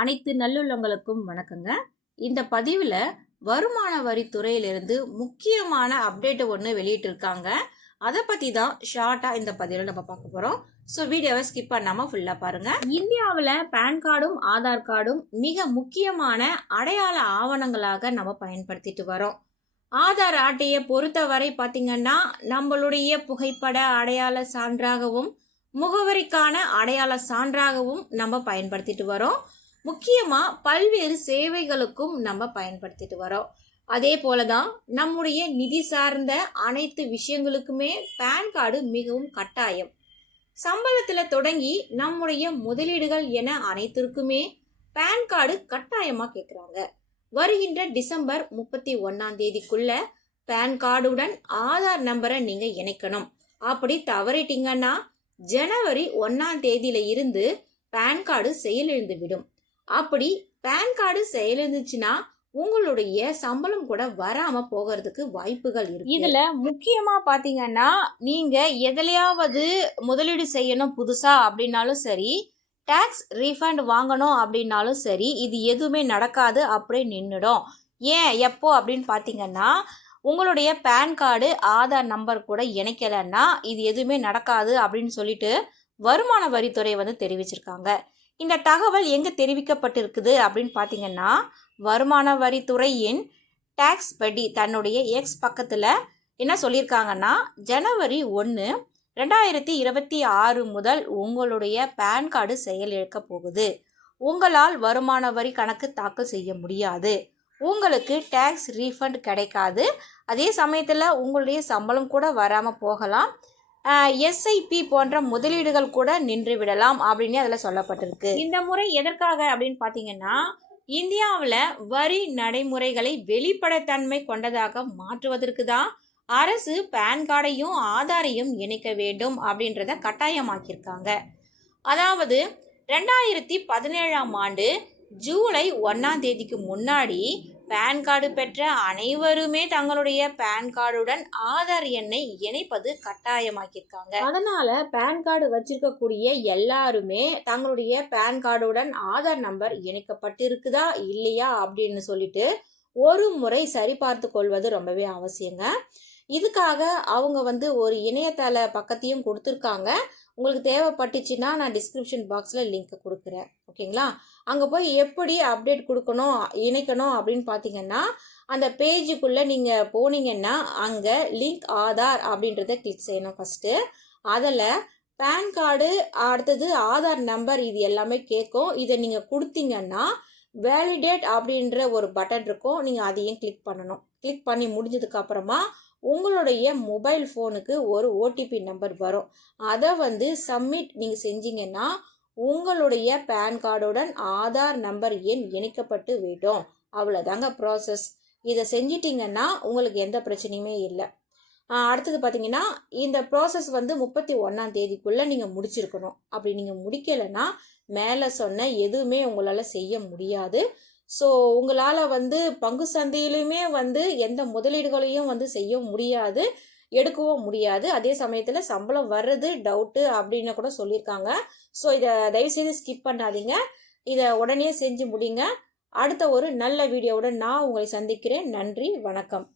அனைத்து நல்லுள்ளங்களுக்கும் வணக்கங்க. இந்த பதிவில் வருமான வரித்துறையிலிருந்து முக்கியமான அப்டேட் ஒன்று வெளியிட்டிருக்காங்க. அதை பற்றி தான் ஷார்ட்டாக இந்த பதிவில் நம்ம பார்க்க போகிறோம் ஸோ வீடியோவை ஸ்கிப் பண்ணாமல் ஃபுல்லாக பாருங்கள் இந்தியாவில் பேன் கார்டும் ஆதார் கார்டும் மிக முக்கியமான அடையாள ஆவணங்களாக நம்ம பயன்படுத்திட்டு வரோம். ஆதார் அட்டையை பொறுத்தவரை பார்த்திங்கன்னா நம்மளுடைய புகைப்பட அடையாள சான்றாகவும் முகவரிக்கான அடையாள சான்றாகவும் நம்ம பயன்படுத்திட்டு வரோம். முக்கியமாக பல்வேறு சேவைகளுக்கும் நம்ம பயன்படுத்திட்டு வரோம். அதே போல தான் நம்முடைய நிதி சார்ந்த அனைத்து விஷயங்களுக்குமே பேன் கார்டு மிகவும் கட்டாயம். சம்பளத்தில் தொடங்கி நம்முடைய முதலீடுகள் என அனைத்திற்குமே பேன் கார்டு கட்டாயமாக கேட்குறாங்க வருகின்ற டிசம்பர் முப்பத்தி ஒன்றாம் தேதிக்குள்ள பேன் கார்டுடன் ஆதார் நம்பரை நீங்கள் இணைக்கணும். அப்படி தவறிட்டீங்கன்னா ஜனவரி ஒன்றாம் தேதியில இருந்து பேன் கார்டு செயலிழந்து விடும் அப்படி பேன் கார்டு செயலிருந்துச்சுன்னா உங்களுடைய சம்பளம் கூட வராம போகிறதுக்கு வாய்ப்புகள் இருக்கு. இதுல முக்கியமா பாத்தீங்கன்னா நீங்க எதுலையாவது முதலீடு செய்யணும் புதுசா அப்படின்னாலும் சரி டேக்ஸ் ரீஃபண்ட் வாங்கணும் அப்படின்னாலும் சரி இது எதுவுமே நடக்காது அப்படியே நின்றுடும் ஏன் எப்போ அப்படின்னு பார்த்தீங்கன்னா உங்களுடைய பேன் கார்டு ஆதார் நம்பர் கூட இணைக்கலைன்னா இது எதுவுமே நடக்காது அப்படின்னு சொல்லிட்டு வருமான வரித்துறை வந்து தெரிவிச்சிருக்காங்க. இந்த தகவல் எங்கே தெரிவிக்கப்பட்டிருக்குது அப்படின்னு பார்த்தீங்கன்னா வருமான வரித்துறையின் டேக்ஸ் படி தன்னுடைய எக்ஸ் பக்கத்தில் என்ன சொல்லியிருக்காங்கன்னா ஜனவரி ஒன்று ரெண்டாயிரத்தி இருபத்தி ஆறு முதல் உங்களுடைய பேன் கார்டு செயலிழக்க போகுது. உங்களால் வருமான வரி கணக்கு தாக்கல் செய்ய முடியாது. உங்களுக்கு டேக்ஸ் ரீஃபண்ட் கிடைக்காது. அதே சமயத்தில் உங்களுடைய சம்பளம் கூட வராமல் போகலாம். எஸ்ஐபி போன்ற முதலீடுகள் கூட நின்று விடலாம் அப்படின்னு அதில் சொல்லப்பட்டிருக்கு. இந்த முறை எதற்காக அப்படின்னு பார்த்தீங்கன்னா இந்தியாவில் வரி நடைமுறைகளை வெளிப்படைத்தன்மை கொண்டதாக மாற்றுவதற்கு தான் அரசு பேன் கார்டையும் ஆதாரையும் இணைக்க வேண்டும் அப்படின்றத கட்டாயமாக்கியிருக்காங்க. அதாவது ரெண்டாயிரத்தி பதினேழாம் ஆண்டு ஜூலை ஒன்றாம் தேதிக்கு முன்னாடி பேன் கார்டு பெற்ற அனைவருமே தங்களுடைய பேன் கார்டுடன் ஆதார் எண்ணை இணைப்பது கட்டாயமாக்கியிருக்காங்க. அதனால பேன் கார்டு வச்சிருக்கக்கூடிய எல்லாருமே தங்களுடைய பேன் கார்டுடன் ஆதார் நம்பர் இணைக்கப்பட்டிருக்குதா இல்லையா அப்படின்னு சொல்லிட்டு ஒரு முறை சரிபார்த்து கொள்வது ரொம்பவே அவசியங்க. இதுக்காக அவங்க வந்து ஒரு இணையதள பக்கத்தையும் கொடுத்துருக்காங்க. உங்களுக்கு தேவைப்பட்டுச்சுன்னா நான் டிஸ்கிரிப்ஷன் பாக்ஸில் லிங்க் கொடுக்குறேன். ஓகேங்களா? அங்கே போய் எப்படி அப்டேட் கொடுக்கணும் இணைக்கணும் அப்படின்னு பார்த்தீங்கன்னா அந்த பேஜுக்குள்ளே நீங்கள் போனீங்கன்னா அங்கே லிங்க் ஆதார் அப்படின்றத கிளிக் செய்யணும் ஃபஸ்ட்டு அதில் பேன் கார்டு அடுத்தது ஆதார் நம்பர் இது எல்லாமே கேட்கும். இதை நீங்கள் கொடுத்தீங்கன்னா வேலிடேட் அப்படின்ற ஒரு பட்டன் இருக்கும். நீங்கள் அதையும் கிளிக் பண்ணணும். கிளிக் பண்ணி முடிஞ்சதுக்கு அப்புறமா உங்களுடைய மொபைல் ஃபோனுக்கு ஒரு ஓடிபி நம்பர் வரும். அதை வந்து சப்மிட் நீங்கள் செஞ்சீங்கன்னா உங்களுடைய பேன் கார்டுடன் ஆதார் நம்பர் எண் இணைக்கப்பட்டு விடும். அவ்வளோதாங்க ப்ராசஸ் இதை செஞ்சிட்டிங்கன்னா உங்களுக்கு எந்த பிரச்சனையுமே இல்லை. அடுத்தது பார்த்தீங்கன்னா இந்த ப்ராசஸ் வந்து முப்பத்தி ஒன்றாம் தேதிக்குள்ளே நீங்கள் முடிச்சிருக்கணும். அப்படி நீங்கள் முடிக்கலைன்னா மேலே சொன்ன எதுவுமே உங்களால் செய்ய முடியாது. ஸோ உங்களால் வந்து பங்கு சந்தையிலுமே வந்து எந்த முதலீடுகளையும் வந்து செய்ய முடியாது எடுக்கவும் முடியாது. அதே சமயத்தில் சம்பளம் வர்றது டவுட்டு அப்படின்னு கூட சொல்லியிருக்காங்க. ஸோ இதை தயவுசெய்து ஸ்கிப் பண்ணாதீங்க. இதை உடனே செஞ்சு முடிங்க. அடுத்த ஒரு நல்ல வீடியோவுடன் நான் உங்களை சந்திக்கிறேன். நன்றி வணக்கம்.